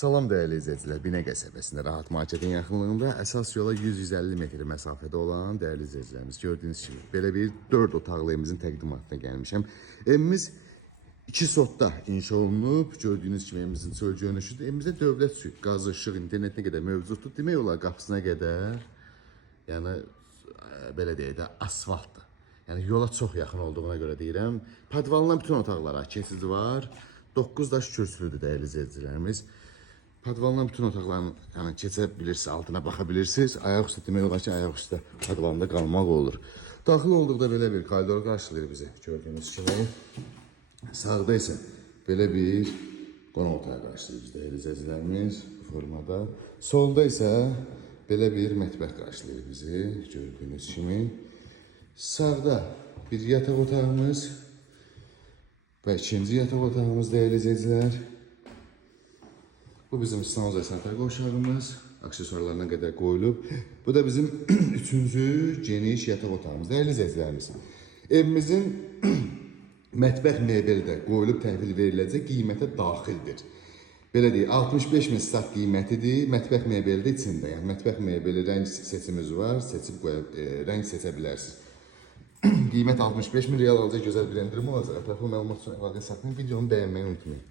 Salam dəyərli izləyicilər, Binə qəsəbəsində rahat marketin yaxınlığında əsas yola 100-150 metr məsafədə olan dəyərli izləyicilərimiz gördüyünüz kimi belə bir 4 otaqlı evimizin təqdimatına gəlmişəm. Evimiz 2 sotda inşa olunub, gördüyünüz kimi evimizin çöl görünüşüdür. Evimizdə dövlət suyu, qaz, işıq, internet nə qədər mövcuddur, demək olar qapısına qədər, yəni belə deyək də asfaltdır. Yəni yola çox yaxın olduğuna görə deyirəm. Podvalına bütün otaqlara keçid var. 9 daş kürsülüdür dəyərli izləyicilərimiz. Podvalından bütün otaqların yəni keçə bilirsiniz, altına baxa bilirsiniz. Ayaq üstə demək olar ki, ayaq üstə podvalında qalmaq olur. Daxil olduqda belə bir koridor qarşılayır bizi gördüyünüz kimi. Sağda isə belə bir qonaq otağı qarşılayır bizi dəyərli izləyicilərimiz bu formada. Solda isə belə bir mətbəx qarşılayır bizi gördüyünüz kimi. Sağda bir yataq otağımız və ikinci yataq otağımız dəyərli izləyicilər. Bu bizim İstanbul Zəsənətə qoşağımız, aksesuarlarına qədər qoyulub. Bu da bizim 3-cü geniş yataq otağımız. Dəyərli izləyicilərimiz, evimizin mətbəx mebeli də qoyulub təhvil veriləcək qiymətə daxildir. Belə deyək, 65 min stat qiymətidir, mətbəx mebeli də içində. Yəni mətbəx mebeli rəng seçimimiz var, seçib rəng seçə bilərsiniz. Qiymət 65 min real olacaq, gözəl bir endirim olacaq. Ətraflı məlumat üçün əlaqə saxlayın, videonu bəyənməyi unutmayın.